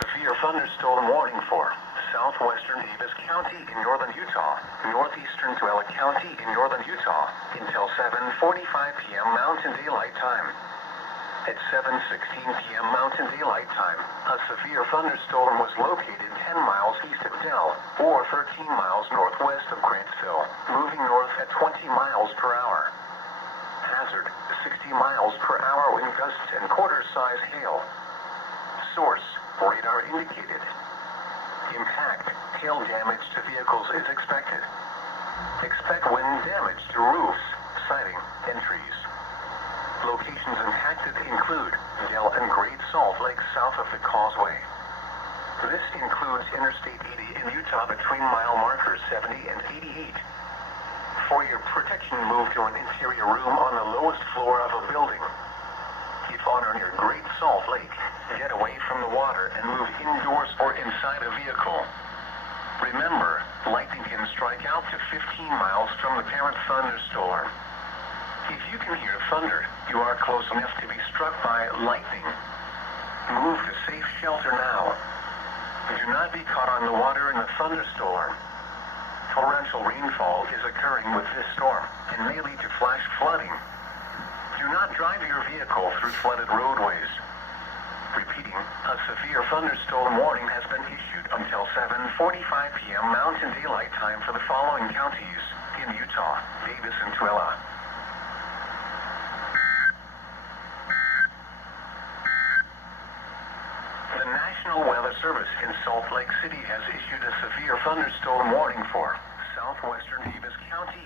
severe thunderstorm warning for southwestern Davis County in northern Utah, northeastern Tuella County in northern Utah, until 7:45 p.m. Mountain Daylight Time. At 7:16 p.m. Mountain Daylight Time, a severe thunderstorm was located 10 miles east of Dell, or 13 miles northwest of Grantsville, moving north at 20 miles per hour. Hazard, 60 miles per hour wind gusts and quarter-size hail. Source, radar indicated. Impact, hail damage to vehicles is expected. Expect wind damage to roofs, siding, and trees. Locations impacted include Dell and Great Salt Lake south of the causeway. This includes Interstate 80 in Utah between mile markers 70 and 88. For your protection, move to an interior room on the lowest floor of a building. If on or near Great Salt Lake, get away from the water and move indoors or inside a vehicle. Remember, lightning can strike out to 15 miles from the parent thunderstorm. If you can hear thunder, you are close enough to be struck by lightning. Move to safe shelter now. Do not be caught on the water in the thunderstorm. Torrential rainfall is occurring with this storm and may lead to flash flooding. Do not drive your vehicle through flooded roadways. Repeating, a severe thunderstorm warning has been issued until 7:45 p.m. Mountain Daylight Time for the following counties in Utah, Davis, and Tuella. The National Weather Service in Salt Lake City has issued a severe thunderstorm warning for southwestern Davis County